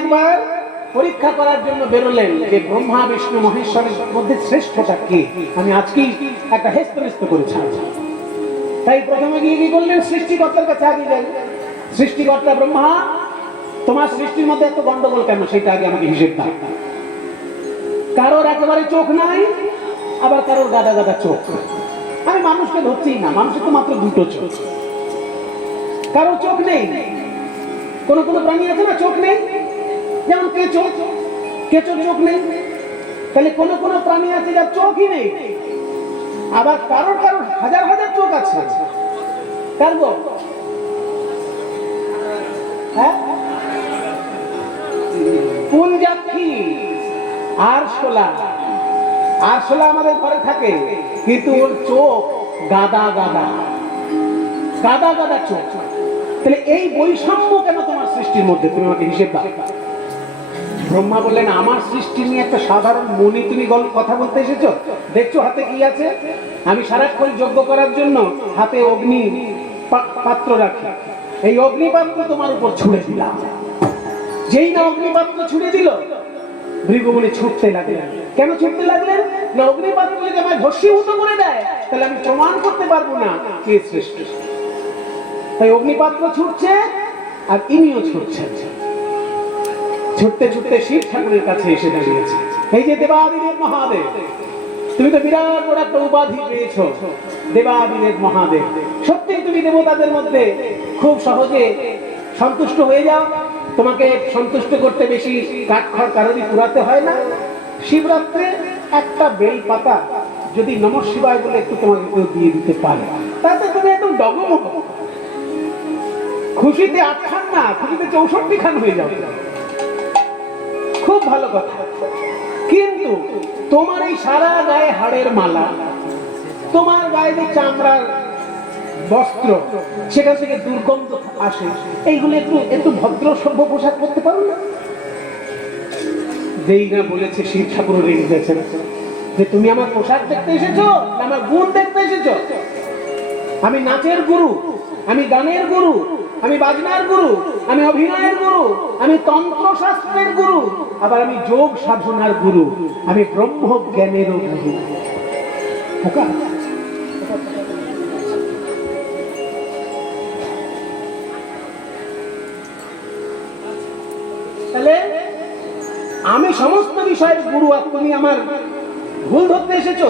একবার পরীক্ষা করার জন্য বেরোলেন যে ব্রহ্মা বিষ্ণু মহেশ্বরের মধ্যে শ্রেষ্ঠটা কে, আমি আজকেই একটা হেস্তনেস্ত করেছি। তাই প্রথমে গিয়ে কি করলেন, সৃষ্টিকর্তার কাছে আগে যাই। সৃষ্টিকর্তা ব্রহ্মা, তোমার সৃষ্টির মধ্যে এত গন্ডগোল কেন, সেটা আগে আমাকে হিসেব দাও। কারোর একেবারে চোখ নাই, আবার কারোর গাদা গাদা চোখ। আমি মানুষকে ধরছি না, মানুষের তো মাত্র দুটো চোখ। কারোর চোখ নেই। কোন কোন প্রাণী আছে না চোখ নেই, যেমন কেঁচো, কেঁচোর চোখ নেই। তাহলে কোন কোন প্রাণী আছে যার চোখই নেই। আবার কারোর কারোর হাজার হাজার চোখ আছে। কার গো? হ্যাঁ, পুঞ্জাক্ষী, আরশোলা। আরশোলা আমাদের ঘরে থাকে, কিন্তু ওর চোখ গাদা গাদা গাদা গাদা চোখ। তাহলে এই বৈষম্য কেন তোমার সৃষ্টির মধ্যে, তুমি আমাকে হিসেব দাও। ব্রহ্মা বললেন, আমার সৃষ্টি নিয়ে একটা সাধারণ মনি তুমি কথা বলতে এসেছো? দেখছো হাতে কি আছে? আমি সারাক্ষণ যজ্ঞ করার জন্য হাতে অগ্নি পাত্র রাখি। এই অগ্নিপাত্র তোমার উপর ছুড়ে দিলাম। যেই না অগ্নিপাত্র ছুড়ে দিল, ভৃগুমুনি ছুটতে লাগলেন। কেন ছুটতে লাগলেন? না, অগ্নিপাত্র যদি আমায় ভস্মীভূত করে দেয়, তাহলে আমি প্রমাণ করতে পারবো না কে শ্রেষ্ঠ। তাই অগ্নিপাত্র ছুটছে, আর ইনিও ছুটছেন। ছুটতে ছুটতে শিব ঠাকুরের কাছে এসে দাঁড়িয়েছে। এই যে দেবাদিদেব মহাদেব, তুমি তো বিরাট বড় একটা উপাধি পেয়েছো, দেবাদিদেব মহাদেব। সত্যি তুমি দেবতাদের মধ্যে খুব সহজে সন্তুষ্ট হয়ে যাও। তোমাকে সন্তুষ্ট করতে বেশি কাঠখড় কারোরই পুরাতে হয় না। শিবরাত্রে একটা বেল পাতা যদি নমঃ শিবায় বলে একটু তোমাকে কেউ দিয়ে দিতে পারে, তাতে তুমি একদম ডগমগ। খুশিতে 8 খান না, খুশিতে 64 খান হয়ে যাবে। খুব ভালো কথা। কিন্তু তোমার এই সারা গায়ে হাড়ের মালা, তোমার গায়ে যে চামড়ার বস্ত্র, সেখান থেকে দুর্গন্ধ আসে, এইগুলো একটু একটু ভদ্র সভ্য পোশাক করতে পারো না? যেই না বলেছে, শিব ঠাকুর রেগে গেছেন যে তুমি আমার পোশাক দেখতে এসেছো, আমার গুণ দেখতে এসেছো। আমি নাচের গুরু, আমি গানের গুরু, আমি বাজনার গুরু, আমি অভিনয়ের গুরু, আমি তন্ত্রশাস্ত্রের গুরু, আবার আমি যোগ সাধনার গুরু, আমি ব্রহ্ম জ্ঞানেরও গুরু। তাহলে আমি সমস্ত বিষয়ের গুরু, আর তুমি আমার ভুল ধরতে এসেছো,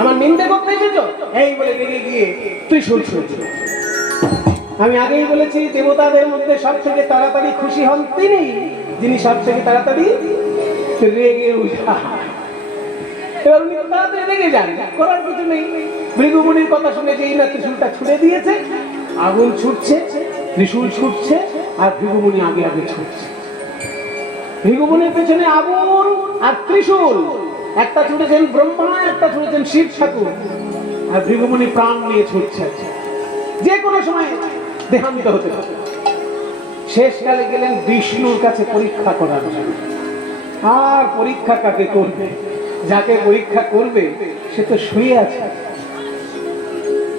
আমার নিন্দে করতে এসেছো। এই বলে রেগে গিয়ে ত্রিশূল ছুঁড়েছো। আমি আগেই বলেছি, দেবতাদের মধ্যে সব থেকে তাড়াতাড়ি খুশি হন তিনি, যিনি সব থেকে তাড়াতাড়ি রেগে উঠা। এবার উনি তাড়াতাড়ি রেগে যান, করার কিছু নেই। ভৃগুমুনির কথা শুনে যেই না ত্রিশূলটা ছুড়ে দিয়েছে, আগুন ছুটছে, ত্রিশূল ছুটছে, আর ভৃগুমুনি আগে আগে ছুটছে। ভৃগুমুনির পেছনে আগুন আর ত্রিশূল, একটা ছুটেছেন ব্রহ্মা, একটা ছুটেছেন শিব ঠাকুর, আর ভৃগুমুনি প্রাণ নিয়ে ছুটছে। যে কোনো সময় দেহান্বিত হতে পারে। শেষকালে গেলেন বিষ্ণুর কাছে পরীক্ষা করার জন্য। আর পরীক্ষা কাকে করবে? যাকে পরীক্ষা করবে সে তো শুয়ে আছে।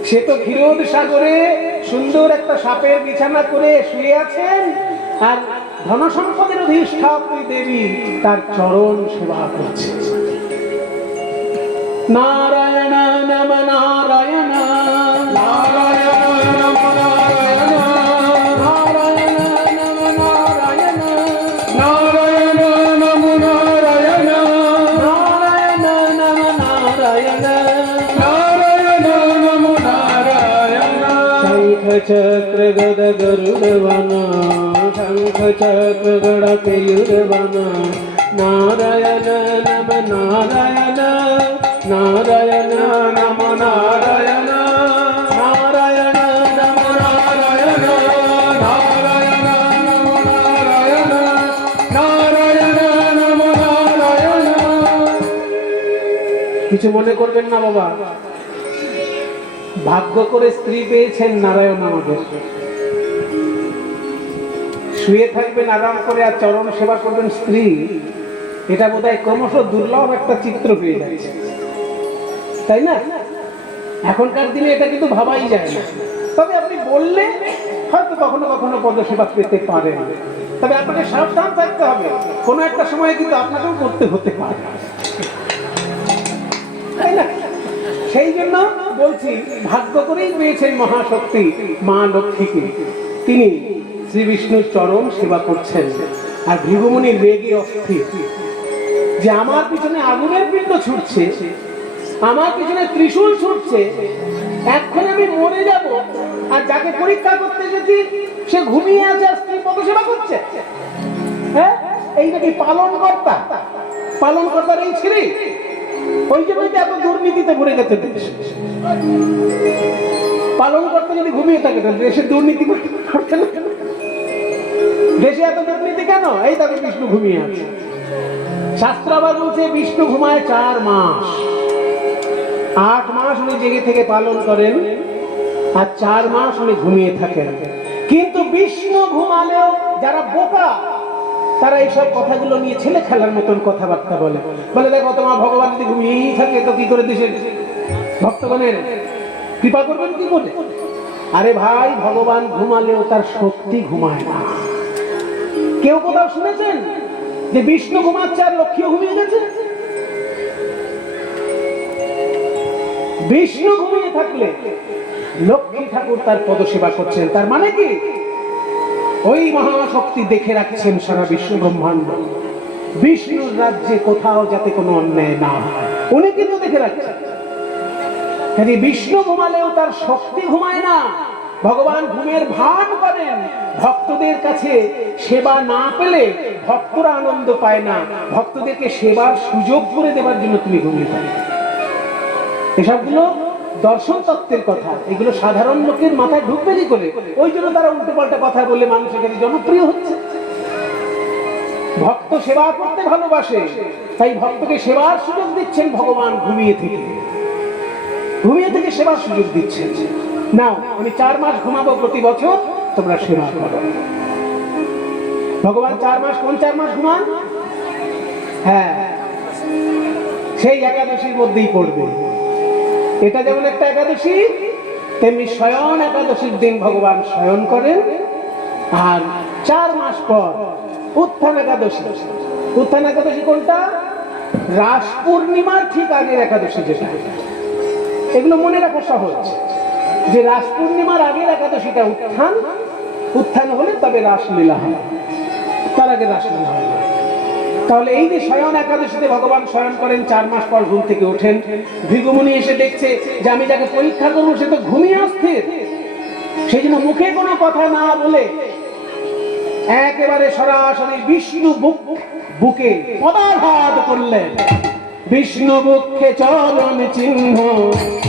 সে তো ক্ষীরোদ সাগরে সুন্দর একটা সাপের বিছানা করে শুয়ে আছেন, আর ধনসম্পদের অধিষ্ঠাত্রী দেবী তার চরণ সেবা করছে। নারায়ণ নম নারায়ণ, নারায়ণ নম নারায়ণ, নারায়ণ নম নারায়ণ, নারায়ণ নম নারায়ণ, নারায়ণ নম নারায়ণ, নারায়ণ নম নারায়ণ। শঙ্খ চক্র গদ গরুড় বানা, শঙ্খ চক্র গড় কেয়ুর বানা, নারায়ণ নম নারায়ণ, নারায়ণ নম নারায়ণ, নারায়ণ নম নারায়ণ, নারায়ণ নম নারায়ণ, নারায়ণ নম নারায়ণ। কিছু মনে করবেন না বাবা, ভাগ্য করে স্ত্রী পেয়েছেন নারায়ণ আমাদের। শুয়ে থাকবেন আরাম করে আর চরণ সেবা করবেন স্ত্রী, এটা বোধহয় ক্রমশ দুর্লভ একটা চিত্র পেয়ে যাচ্ছে, তাই না? এখনকার দিনে এটা কিন্তু ভাবাই যায় না। তবে আপনি বললে হয়তো কখনো কখনো পদসেবা পেতে পারেন। তবে আপনাকে সাবধান থাকতে হবে, কোনো একটা সময় কিন্তু আপনাকেও করতে হতে পারে, তাই না? সেই জন্য বলছি, ভাগ্য করেই পেয়েছেন মহাশক্তি মা লক্ষ্মীকে। তিনি শ্রী বিষ্ণুর চরণ সেবা করছেন, আর ভৃগুমুনির রেগে অস্থির যে আমার পিছনে আগুনের পিণ্ড ছুটছে, আমার পিছনে ত্রিশূল ছুটছে, এখন আমি মরে যাব, আর যাকে পরীক্ষা করতে যেতে সে ঘুমিয়ে আছে আর স্ত্রী পদসেবা করছে। হ্যাঁ, এই নাকি পালন কর্তা, পালন কর্তার এই ছেলে। ওই জন্যই তো এত দুর্নীতিতে ভরে গেছে দেশ। পালন করতে যদি ঘুমিয়ে থাকে তাহলে দেশের দুর্নীতি করতে না। দেশে এত দুর্নীতি কেন? এই তাকে বিষ্ণু ঘুমিয়ে আছে। শাস্ত্র আবার বলছে বিষ্ণু ঘুমায় 4 মাস, 8 মাস উনি জেগে থেকে পালন করেন, আর 4 মাস উনি ঘুমিয়ে থাকেন। কিন্তু বিষ্ণু ঘুমালেও যারা বোকা তারা এইসব কথাগুলো নিয়ে ছেলে খেলার মতন কথাবার্তা বলে। বলে দেখো তোমার ভগবান যদি ঘুমিয়েই থাকে তো কি করে দেশের ভক্তগণের কৃপা করবেন কি করে? আরে ভাই, ভগবান ঘুমালেও তার শক্তি ঘুমায় না। কেউ কোথাও শুনেছেন যে বিষ্ণু ঘুমাচ্ছে আর লক্ষ্মীও ঘুমিয়ে গেছে? বিষ্ণু ঘুমিয়ে থাকলে লক্ষ্মী ঠাকুর তার পদসেবা করছেন। তার মানে কি? ওই মহাশক্তি দেখে রাখছেন সারা বিশ্ব ব্রহ্মাণ্ড। বিষ্ণুর রাজ্যে কোথাও যাতে কোনো অন্যায় না হয় উনি কিন্তু দেখে রাখছেন। বিষ্ণু ঘুমালেও তার শক্তি ঘুমায় না। ভগবান ঘুমের ভান করেন। ভক্তদের কাছে সেবা না পেলে ভক্তরা আনন্দ পায় না। ভক্তদেরকে সেবার সুযোগ করে দেওয়ার জন্য তুমি ঘুমিয়ে থাকো। এসবগুলো দর্শন তত্ত্বের কথা, এগুলো সাধারণ লোকের মাথায় ঢুকবে কি করে? ওই জন্য তারা উল্টো পাল্টা কথা বলে মানুষের কাছে জনপ্রিয় হচ্ছে। ভক্ত সেবা করতে ভালোবাসে, তাই ভক্তকে সেবার সুযোগ দিচ্ছেন ভগবান ঘুমিয়ে থেকে। ঘুমিয়ে থেকে সেবার সুযোগ দিচ্ছেন। নাও, আমি 4 মাস ঘুমাবো প্রতি বছর, তোমরা সেবা করো। ভগবান 4 মাস, কোন 4 মাস ঘুমান? হ্যাঁ, সেই একাদশীর মধ্যেই পড়বে। এটা যেমন একটা একাদশী, তেমনি শয়ন একাদশীর দিন ভগবান শয়ন করেন। আর 4 মাস পর উত্থান একাদশী। উত্থান একাদশী কোনটা? রাস পূর্ণিমার ঠিক আগের একাদশী যেটা। এগুলো মনে রাখা সহজ, যে রাস পূর্ণিমার আগের একাদশীটা উত্থান। উত্থান হলে তবে রাসলীলা হয়, তার আগে রাসলীলা হয় না। তাহলে এই যে শয়ন একাদশীতে ভগবান শয়ন করেন, 4 মাস পর ঘুম থেকে ওঠেন। ভৃগুমুনি এসে দেখছে যে আমি যাকে পরীক্ষা করবো সে তো ঘুমিয়ে অস্থির। সেই জন্য মুখে কোনো কথা না বলে একেবারে সরাসরি বিষ্ণু বুকে পদাঘাত করলেন। বিষ্ণু বক্ষে চরণ চিহ্ন,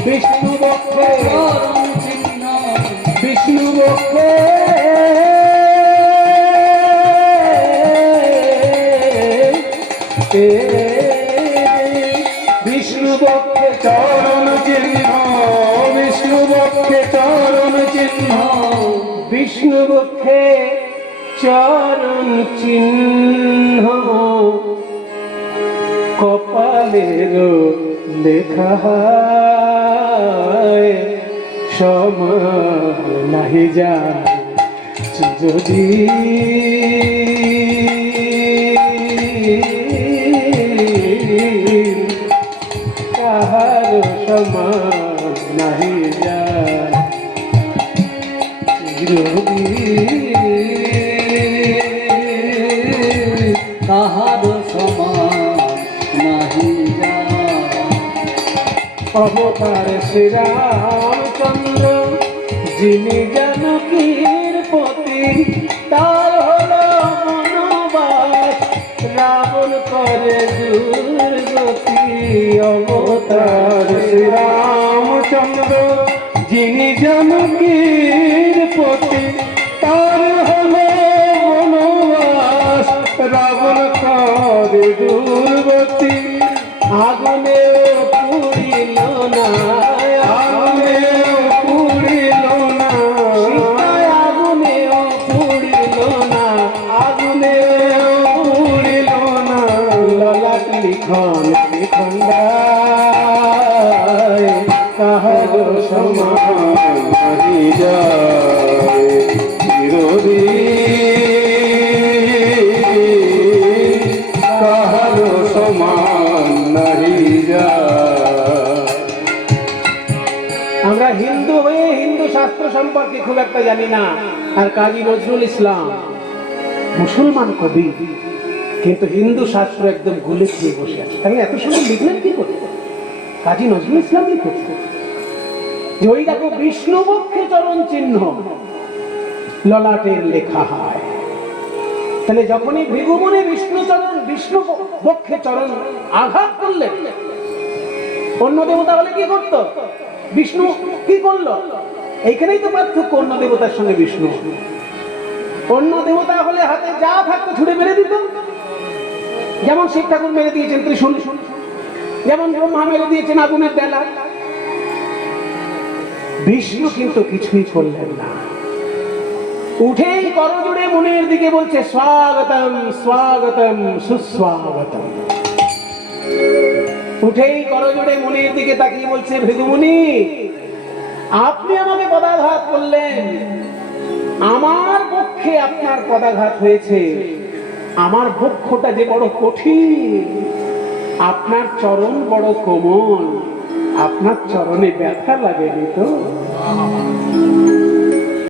বিষ্ণু বক্ষে চরণ চিহ্ন, বিষ্ণু বক্ষে বিষ্ণু বক্ষে চরণ চিহ্ন, বিষ্ণু বক্ষে চরণ চিহ্ন, বিষ্ণু বক্ষে চরণ চিহ্ন, কপালের লেখা সময় নাহি জানি যদি কাহার সমান নাহি জানি কাহার সমান নাহি জানি। অবতার শ্রীরামচন্দ্র যিনি জানকীর পতি, তার হলো মনোবাস রাবণ করে দুর্গতি। অবতার শ্রীরামচন্দ্র যিনি জানকীর পতি, তার হলো মনোবাস রাবণ করে দুর্গতি। আগুনে পুড়িল না, আগুনে পুড়িল না, আগুনে পুড়িল না, আগুনে পুড়িল না। ললাট লিখন খন্ডায় কাহার সমান নাহি যায় চিরদিন। ব্যাপারটা জানি না। আর কাজী নজরুল ইসলাম মুসলমান কবি, কিন্তু হিন্দু শাস্ত্র একদম গুলে খেয়ে বসে আছে। তাহলে এত সুন্দর লিখলেন কি করে? কাজী নজরুল ইসলাম লিখেছে যে ওই দেখো বিষ্ণু বক্ষে চরণ চিহ্ন ললাটের লেখা হয়। তাহলে যখনই ভৃগুমুনি বিষ্ণু বক্ষে চরণ আঘাত করলেন, অন্য দেবতা হলে কি করতো? বিষ্ণু কি করলো? এইখানেই তো পার্থক্য অন্য দেবতার সঙ্গে বিষ্ণু। অন্য দেবতা হলে হাতে যা থাকতো ছুড়ে মেরে দিত, যেমন শিব ঠাকুর মেরে দিয়েছেন ত্রিশূল, যেমন ব্রহ্মা মেরে দিয়েছেন আগুনের বেলা। বিষ্ণু কিন্তু কিছুই করলেন না, উঠেই করজোড়ে মনের দিকে বলছে স্বাগতম স্বাগতম সুস্বাগতম। উঠেই করজোড়ে মনের দিকে তাকিয়ে বলছে, ভৃগুমুনি আপনি আমাকে পদাঘাত করলেন, আমার পক্ষে আপনার পদাঘাত হয়েছে, আমার বক্ষটা যে বড় কঠিন, আপনার চরণ বড় কোমল, আপনার চরণে ব্যথা লাগেনি তো?